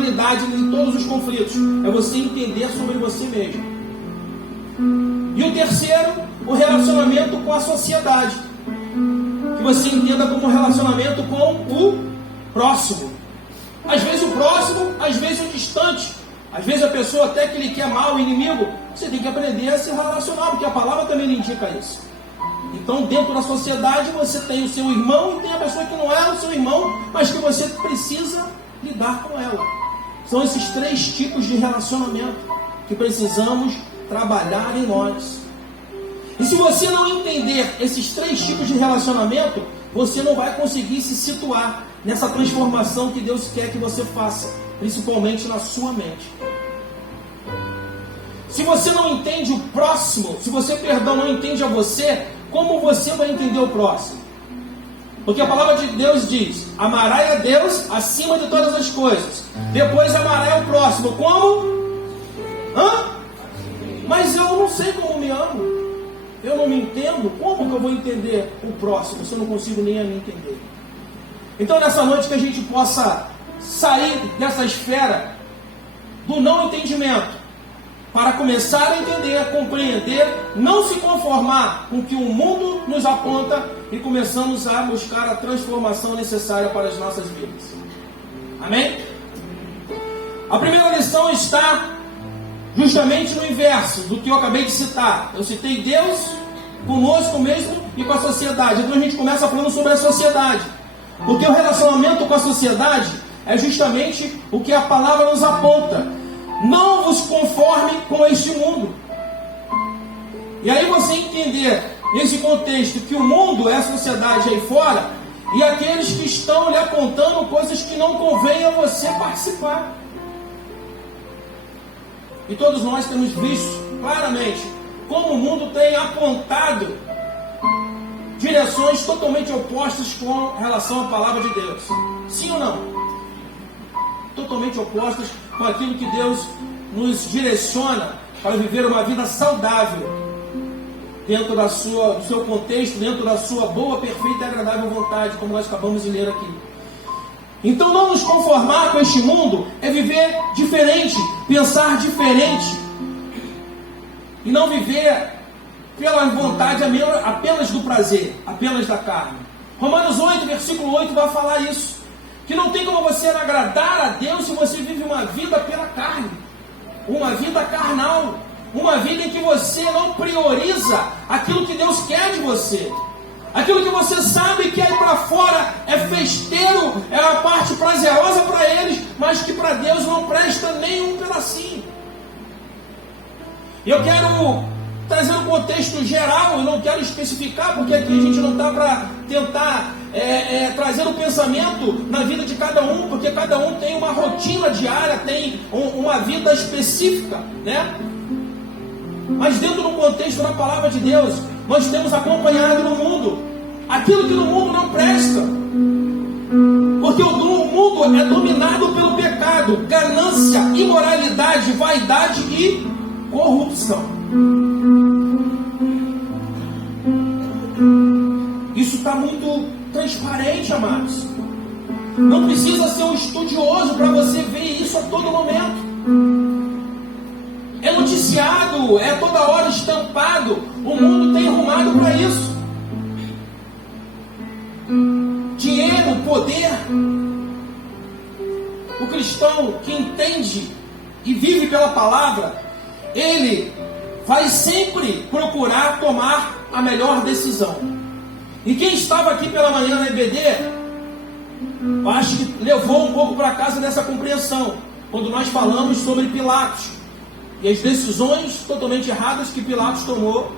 racionalidade em todos os conflitos. É você entender sobre você mesmo. E o terceiro, o relacionamento com a sociedade. Que você entenda como um relacionamento com o próximo. Às vezes o próximo, às vezes o distante. Às vezes a pessoa até que lhe quer mal, o inimigo. Você tem que aprender a se relacionar, porque a palavra também lhe indica isso. Então, dentro da sociedade, você tem o seu irmão e tem a pessoa que não é o seu irmão, mas que você precisa lidar com ela. São esses três tipos de relacionamento que precisamos trabalhar em nós. E se você não entender esses três tipos de relacionamento, você não vai conseguir se situar nessa transformação que Deus quer que você faça, principalmente na sua mente. Se você não entende o próximo, se você, não entende a você, como você vai entender o próximo? Porque a palavra de Deus diz: amarás a Deus acima de todas as coisas. Depois amarás o próximo. Como? Mas eu não sei como me amo. Eu não me entendo. Como que eu vou entender o próximo se eu não consigo nem a me entender? Então nessa noite que a gente possa sair dessa esfera do não entendimento, para começar a entender, a compreender, não se conformar com o que o mundo nos aponta e começamos a buscar a transformação necessária para as nossas vidas. Amém? A primeira lição está justamente no inverso do que eu acabei de citar. Eu citei Deus conosco mesmo e com a sociedade. Então a gente começa falando sobre a sociedade. Porque o relacionamento com a sociedade é justamente o que a palavra nos aponta. Não vos conforme com este mundo. E aí você entender nesse contexto que o mundo é a sociedade aí fora e aqueles que estão lhe apontando coisas que não convém a você participar. E todos nós temos visto claramente como o mundo tem apontado direções totalmente opostas com relação à palavra de Deus. Sim ou não? Totalmente opostas com aquilo que Deus nos direciona para viver uma vida saudável dentro do seu contexto, dentro da sua boa, perfeita e agradável vontade, como nós acabamos de ler aqui. Então não nos conformar com este mundo é viver diferente, pensar diferente e não viver pela vontade apenas do prazer, apenas da carne. Romanos 8, versículo 8 vai falar isso. Que não tem como você agradar a Deus se você vive uma vida pela carne, uma vida carnal, uma vida em que você não prioriza aquilo que Deus quer de você, aquilo que você sabe que aí para fora é festeiro, é a parte prazerosa para eles, mas que para Deus não presta nem um pedacinho. E eu quero trazer um contexto geral, eu não quero especificar, porque aqui a gente não está para tentar trazer o pensamento na vida de cada um, porque cada um tem uma rotina diária, tem uma vida específica, né? Mas dentro do contexto da palavra de Deus, nós temos acompanhado no mundo aquilo que no mundo não presta, porque o mundo é dominado pelo pecado, ganância, imoralidade, vaidade e corrupção. Isso está muito transparente, amados. Não precisa ser um estudioso para você ver isso a todo momento. É noticiado, é toda hora estampado. O mundo tem rumado para isso. Dinheiro, poder. O cristão que entende e vive pela palavra, ele vai sempre procurar tomar a melhor decisão. E quem estava aqui pela manhã na EBD, eu acho que levou um pouco para casa dessa compreensão, quando nós falamos sobre Pilatos e as decisões totalmente erradas que Pilatos tomou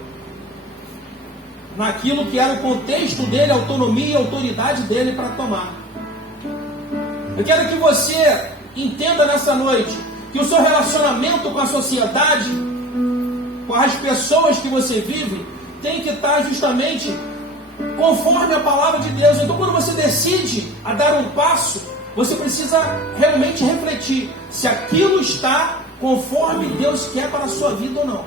naquilo que era o contexto dele, a autonomia e a autoridade dele para tomar. Eu quero que você entenda nessa noite que o seu relacionamento com a sociedade, com as pessoas que você vive, tem que estar justamente conforme a palavra de Deus. Então quando você decide a dar um passo, você precisa realmente refletir se aquilo está conforme Deus quer para a sua vida ou não.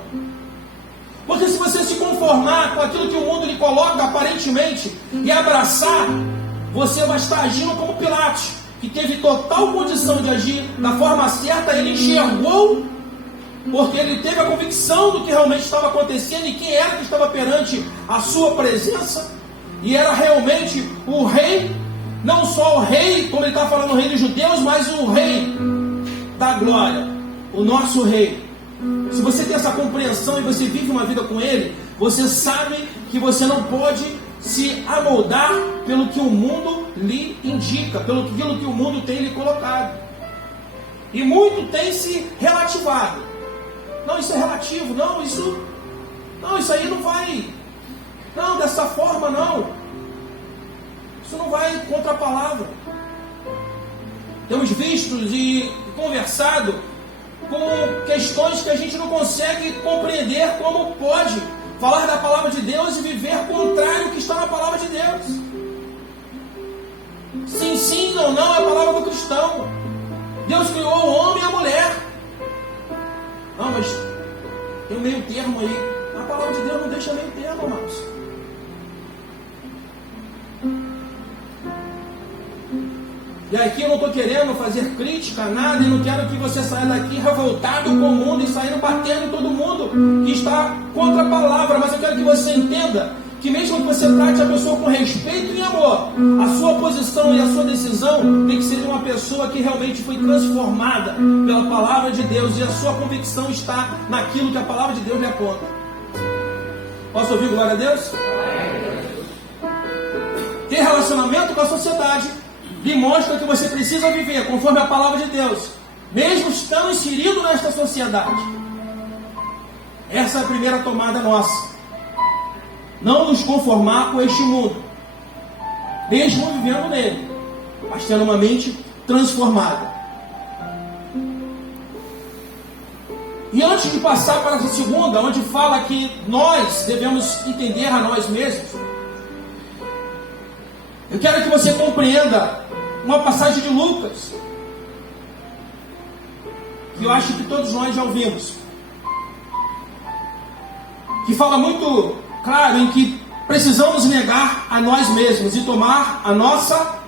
Porque se você se conformar com aquilo que o mundo lhe coloca aparentemente e abraçar, você vai estar agindo como Pilatos. que teve total condição de agir da forma certa, ele enxergou, porque ele teve a convicção do que realmente estava acontecendo e quem era que estava perante a sua presença, e era realmente o rei, não só o rei, como ele está falando, o rei dos judeus, mas o rei da glória, o nosso rei. Se você tem essa compreensão e você vive uma vida com ele, você sabe que você não pode se amoldar pelo que o mundo lhe indica, pelo que o mundo tem lhe colocado. E muito tem se relativado. Não, isso é relativo, não, isso aí não vai, não, dessa forma não. Isso não vai contra a palavra. Temos visto e conversado com questões que a gente não consegue compreender como pode falar da palavra de Deus e viver contrário ao que está na palavra de Deus. Sim, sim, não, não, é a palavra do cristão. Deus criou o homem e a mulher. Não, mas tem um meio termo aí. A palavra de Deus não deixa meio termo, irmãos. E aqui eu não estou querendo fazer crítica a nada, e não quero que você saia daqui revoltado com o mundo e saindo batendo em todo mundo que está contra a palavra, mas eu quero que você entenda que mesmo que você trate a pessoa com respeito e amor, a sua posição e a sua decisão tem que ser de uma pessoa que realmente foi transformada pela palavra de Deus, e a sua convicção está naquilo que a palavra de Deus lhe aponta. Posso ouvir glória a Deus? Ter relacionamento com a sociedade lhe mostra que você precisa viver conforme a palavra de Deus, mesmo estando inserido nesta sociedade. Essa é a primeira tomada nossa. Não nos conformar com este mundo, mesmo vivendo nele, mas tendo uma mente transformada. E antes de passar para a segunda, onde fala que nós devemos entender a nós mesmos, eu quero que você compreenda uma passagem de Lucas, que eu acho que todos nós já ouvimos, que fala muito claro em que precisamos negar a nós mesmos e tomar a nossa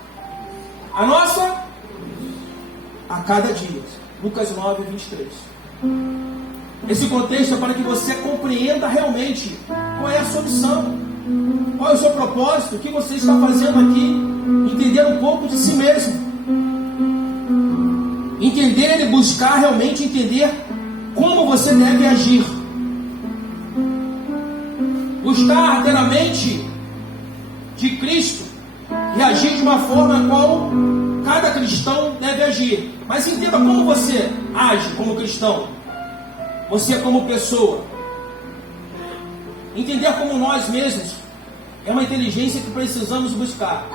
a cada dia. Lucas 9, 23. Esse contexto é para que você compreenda realmente qual é a sua missão, qual é o seu propósito, o que você está fazendo aqui, entender um pouco de si mesmo, entender e buscar realmente entender como você deve agir, buscar ter a mente de Cristo e agir de uma forma a qual cada cristão deve agir. Mas entenda como você age como cristão, você como pessoa. Entender como nós mesmos é uma inteligência que precisamos buscar.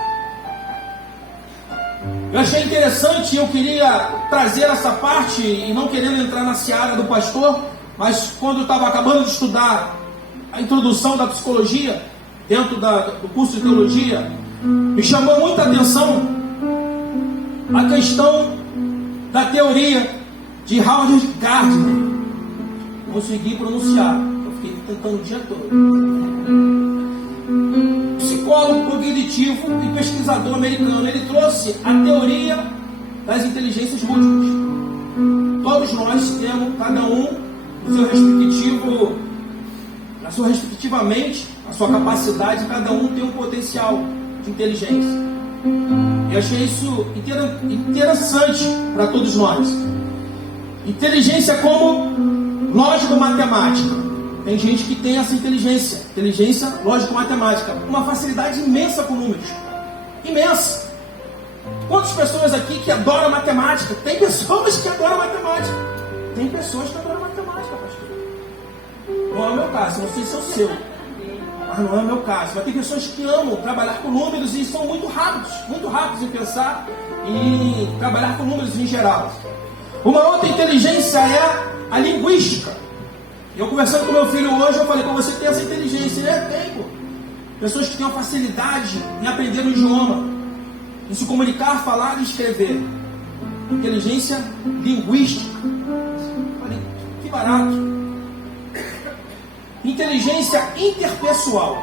Eu achei interessante e eu queria trazer essa parte, e não querendo entrar na seara do pastor, mas quando eu estava acabando de estudar a introdução da psicologia, dentro do curso de teologia, me chamou muita atenção a questão da teoria de Howard Gardner. Consegui pronunciar, eu fiquei tentando o dia todo. Psicólogo cognitivo e pesquisador americano, ele trouxe a teoria das inteligências múltiplas. Todos nós temos, cada um, o seu respectivo, na sua respectivamente, a sua capacidade, cada um tem um potencial de inteligência. Eu achei isso interessante para todos nós. Inteligência como lógico-matemática. Tem gente que tem essa inteligência lógico-matemática, uma facilidade imensa com números. Imensa. Quantas pessoas aqui que adoram matemática? Tem pessoas que adoram matemática. Tem pessoas que adoram matemática, pastor. Não é o meu caso, não sei se é o seu. Mas não é o meu caso. Mas tem pessoas que amam trabalhar com números e são muito rápidos em pensar e trabalhar com números em geral. Uma outra inteligência é a linguística. Eu conversando com meu filho hoje, eu falei, você tem essa inteligência? Tem, pô. Pessoas que têm uma facilidade em aprender um idioma, em se comunicar, falar e escrever. Inteligência linguística. Eu falei, que barato. Inteligência interpessoal.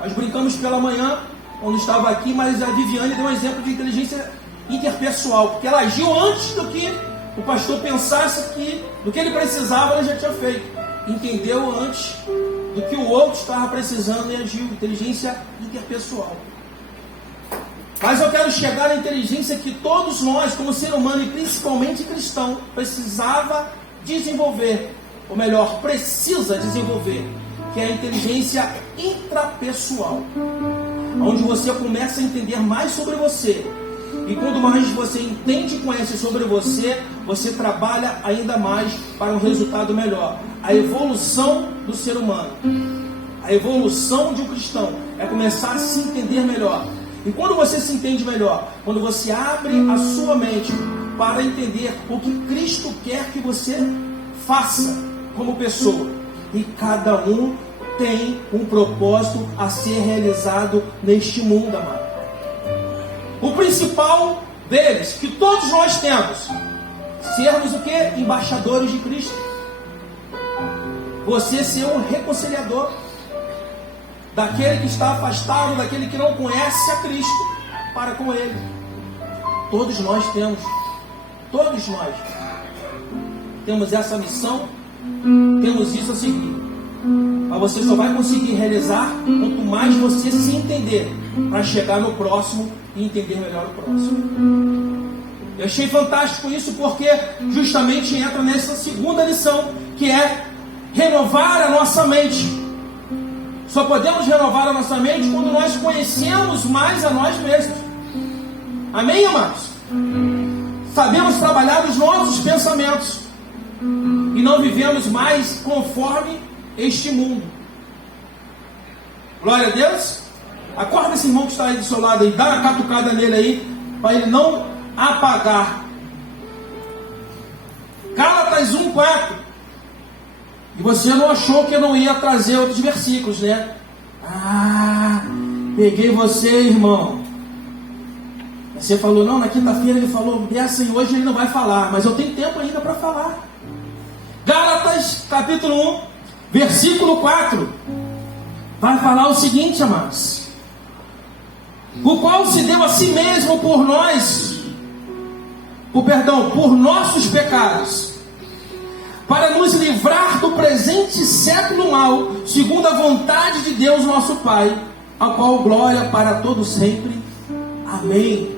Nós brincamos pela manhã, quando estava aqui, mas a Viviane deu um exemplo de inteligência interpessoal, porque ela agiu antes do que o pastor pensasse que do que ele precisava, ela já tinha feito. Entendeu antes do que o outro estava precisando e agiu. Inteligência interpessoal. Mas eu quero chegar à inteligência que todos nós, como ser humano e principalmente cristão, precisava desenvolver, ou melhor, precisa desenvolver, que é a inteligência intrapessoal, onde você começa a entender mais sobre você. E quanto mais você entende e conhece sobre você, você trabalha ainda mais para um resultado melhor. A evolução do ser humano, a evolução de um cristão, é começar a se entender melhor. E quando você se entende melhor, quando você abre a sua mente para entender o que Cristo quer que você faça como pessoa. E cada um tem um propósito a ser realizado neste mundo, amado. O principal deles, que todos nós temos, sermos o quê? Embaixadores de Cristo. Você ser um reconciliador daquele que está afastado, daquele que não conhece a Cristo, para com Ele. Todos nós temos essa missão, temos isso a seguir. Mas você só vai conseguir realizar quanto mais você se entender, para chegar no próximo e entender melhor o próximo. Eu achei fantástico isso, porque justamente entra nessa segunda lição, que é renovar a nossa mente. Só podemos renovar a nossa mente quando nós conhecemos mais a nós mesmos. Amém, amados? Sabemos trabalhar os nossos pensamentos e não vivemos mais conforme este mundo. Glória a Deus. Acorda esse irmão que está aí do seu lado aí, dá uma catucada nele aí, para ele não apagar. Gálatas 1:4. E você não achou que eu não ia trazer outros versículos, né? Peguei você, irmão. Você falou, não, na quinta-feira ele falou dessa e hoje ele não vai falar, mas eu tenho tempo ainda para falar. Gálatas capítulo 1, versículo 4. Vai falar o seguinte, amados. O qual se deu a si mesmo por nós, por nossos pecados, para nos livrar do presente século mal, segundo a vontade de Deus nosso Pai, a qual glória para todos sempre. Amém.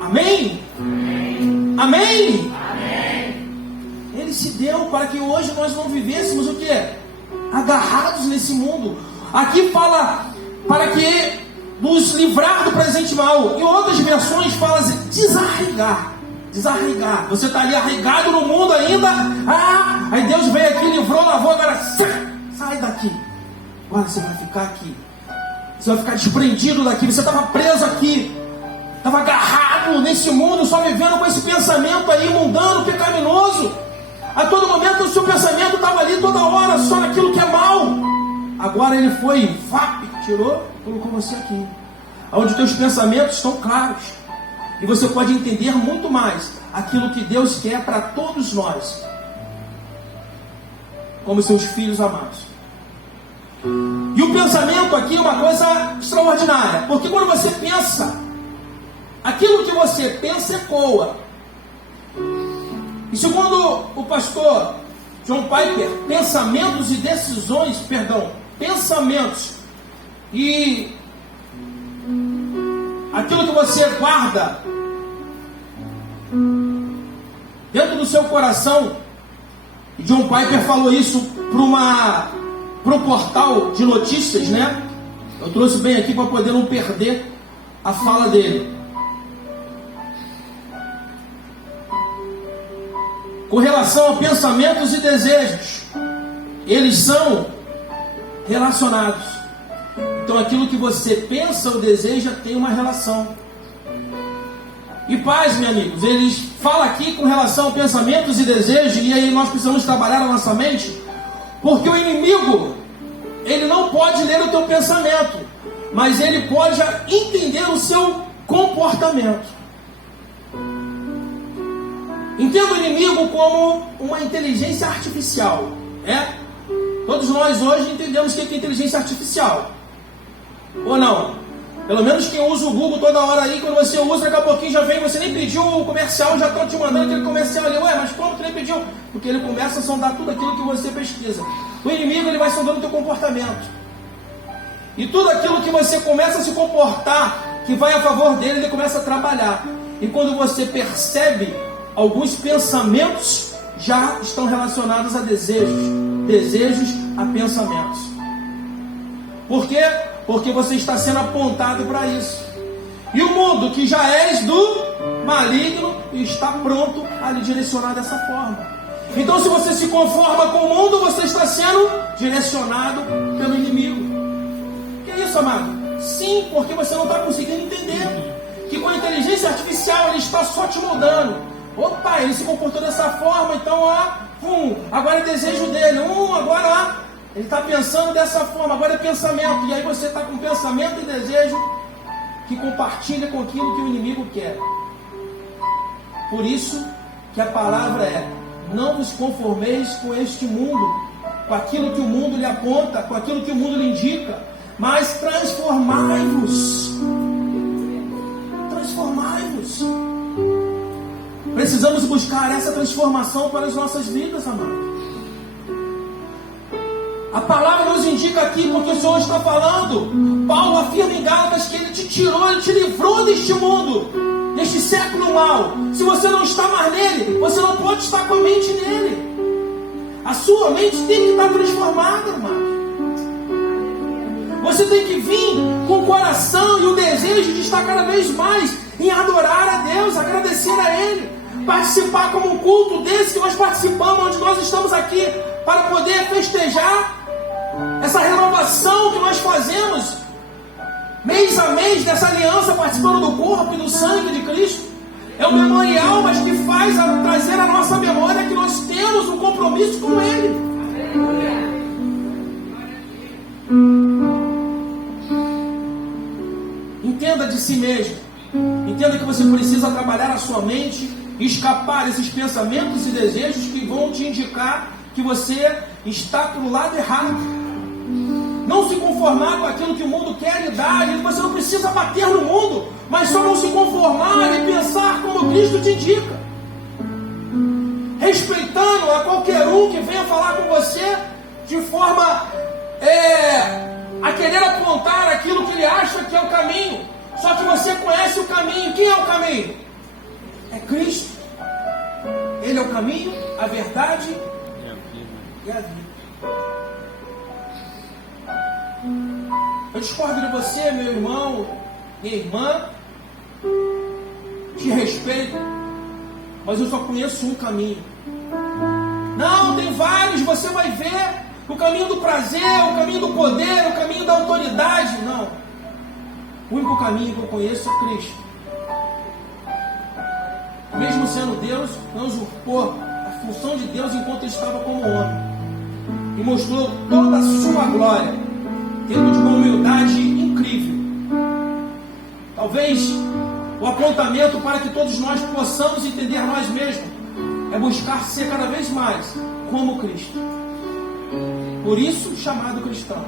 Amém? Amém? Amém? Amém. Ele se deu para que hoje nós não vivêssemos o quê? Agarrados nesse mundo. Aqui fala para que nos livrar do presente mal. Em outras versões fala assim, desarraigar. Desarraigar. Você está ali arraigado no mundo ainda. Aí Deus veio aqui, livrou, lavou, agora sai daqui. Agora você vai ficar aqui. Você vai ficar desprendido daqui. Você estava preso aqui. Estava agarrado nesse mundo, só vivendo com esse pensamento aí mundano, pecaminoso. A todo momento o seu pensamento estava ali toda hora, só naquilo que é mal. Agora ele foi, tirou, colocou você aqui. Onde os teus pensamentos estão claros. E você pode entender muito mais aquilo que Deus quer para todos nós, como seus filhos amados. E o pensamento aqui é uma coisa extraordinária, porque quando você pensa, aquilo que você pensa ecoa. E segundo o pastor John Piper, pensamentos e aquilo que você guarda dentro do seu coração. E John Piper falou isso para um portal de notícias, né? Eu trouxe bem aqui para poder não perder a fala dele. Com relação a pensamentos e desejos, eles são relacionados. Então aquilo que você pensa ou deseja tem uma relação. E paz, meus amigos, eles falam aqui com relação a pensamentos e desejos, e aí nós precisamos trabalhar a nossa mente, porque o inimigo, ele não pode ler o teu pensamento, mas ele pode entender o seu comportamento. Entenda o inimigo como uma inteligência artificial, né? Todos nós hoje entendemos o que é inteligência artificial, ou não? Pelo menos quem usa o Google toda hora aí, quando você usa, daqui a pouquinho já vem, você nem pediu o comercial, já estão te mandando aquele comercial ali. Ué, mas como que nem pediu? Porque ele começa a sondar tudo aquilo que você pesquisa. O inimigo, ele vai sondando o teu comportamento. E tudo aquilo que você começa a se comportar, que vai a favor dele, ele começa a trabalhar. E quando você percebe, alguns pensamentos já estão relacionados a desejos a pensamentos. Por quê? Porque você está sendo apontado para isso. E o mundo, que já és do maligno, está pronto a lhe direcionar dessa forma. Então, se você se conforma com o mundo, você está sendo direcionado pelo inimigo. Que é isso, amado? Sim, porque você não está conseguindo entender que com a inteligência artificial ele está só te moldando. Opa, ele se comportou dessa forma, então agora é desejo dele. Agora ele está pensando dessa forma, agora é pensamento. E aí você está com pensamento e desejo que compartilha com aquilo que o inimigo quer. Por isso que a palavra é: não vos conformeis com este mundo, com aquilo que o mundo lhe aponta, com aquilo que o mundo lhe indica, mas transformai-vos. Transformai-vos. Precisamos buscar essa transformação para as nossas vidas, amados. A palavra nos indica aqui, porque o Senhor está falando. Paulo afirma em Gálatas que Ele te tirou, Ele te livrou deste mundo, deste século mau. Se você não está mais nele, você não pode estar com a mente nele. A sua mente tem que estar transformada, irmão. Você tem que vir com o coração e o desejo de estar cada vez mais em adorar a Deus, agradecer a Ele, participar como um culto desse que nós participamos, onde nós estamos aqui, para poder festejar essa renovação que nós fazemos mês a mês, dessa aliança, participando do corpo e do sangue de Cristo. É um memorial, mas que faz trazer à nossa memória que nós temos um compromisso com Ele. Entenda de si mesmo. Entenda que você precisa trabalhar a sua mente e escapar desses pensamentos e desejos que vão te indicar que você está para o lado errado. Não se conformar com aquilo que o mundo quer lhe dar. Você não precisa bater no mundo, mas só não se conformar e pensar como Cristo te indica, respeitando a qualquer um que venha falar com você de forma a querer apontar aquilo que ele acha que é o caminho. Só que você conhece o caminho. Quem é o caminho? É Cristo. Ele é o caminho, a verdade e a vida. Eu discordo de você, meu irmão, minha irmã. Te respeito, mas eu só conheço um caminho. Não, tem vários. Você vai ver o caminho do prazer, o caminho do poder, o caminho da autoridade. Não. O único caminho que eu conheço é Cristo. Mesmo sendo Deus, não usurpou a função de Deus enquanto ele estava como homem. E mostrou toda a sua glória, tendo de uma humildade incrível. Talvez o apontamento para que todos nós possamos entender nós mesmos é buscar ser cada vez mais como Cristo. Por isso, chamado cristão.